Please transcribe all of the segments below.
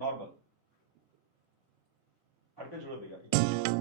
Normal अड़के जुड़ देगा।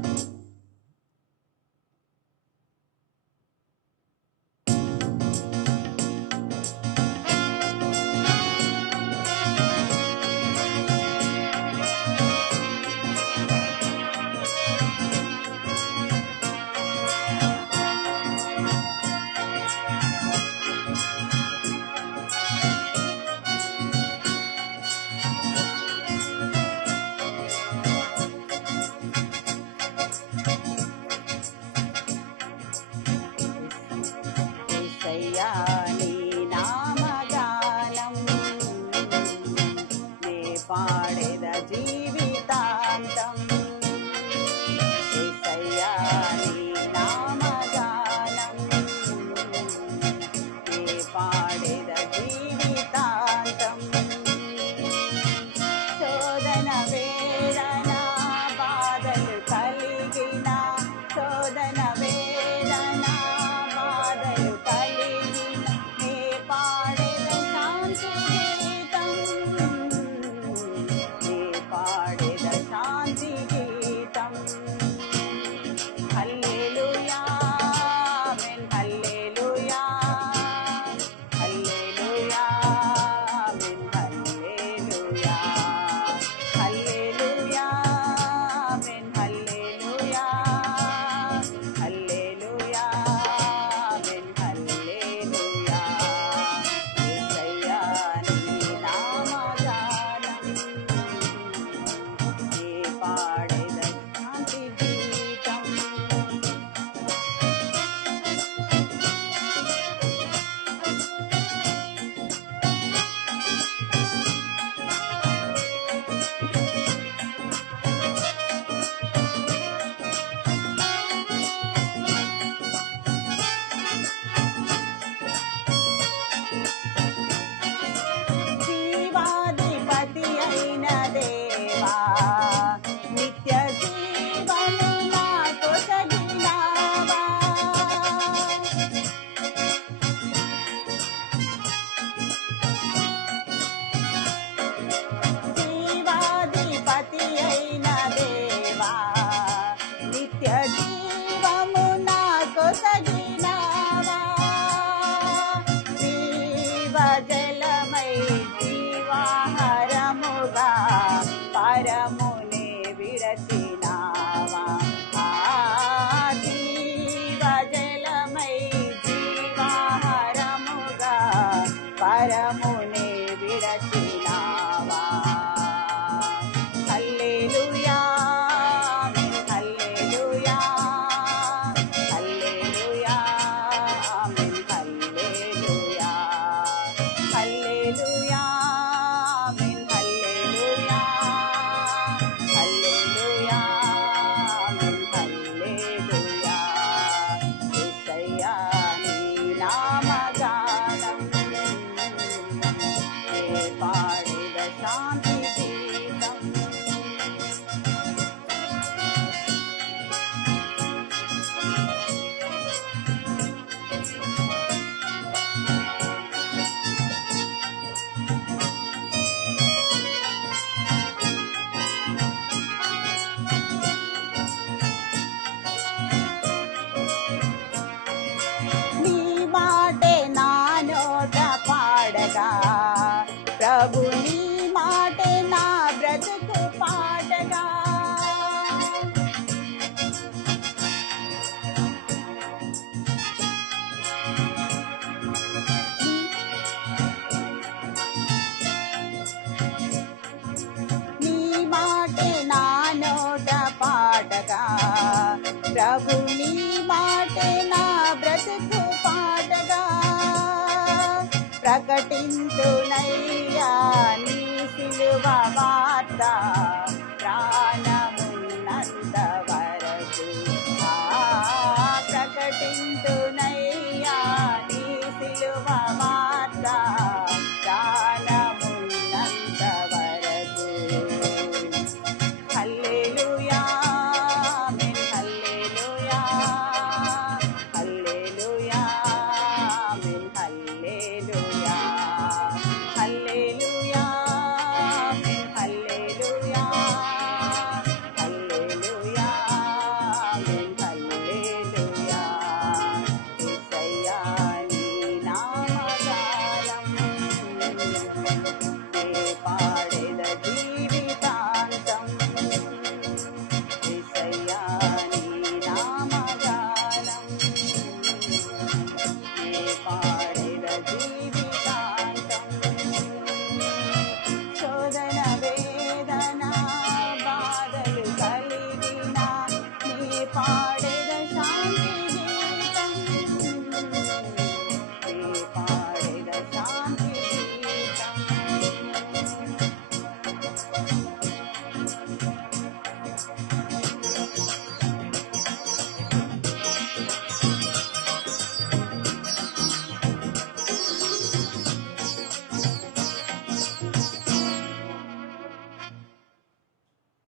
ಮಾಡಿದ ಜೀವಿ બબુની માટે ના વ્રત કો પાટગા ની માટે ના નોટ પાટગા પ્રભુની માટે ના વ્રત કો પાટગા ప్రకటిందునయ్యా నీ సిలువ వార్త ప్రాణమున్నంత వరకు ప్రకటిందునయ్యా నీ సిలువ వార్త ప్రాణమున్నంత వరకు హల్లెలూయా హల్లెలూయా హల్లెలూయా హల్లెలూయా.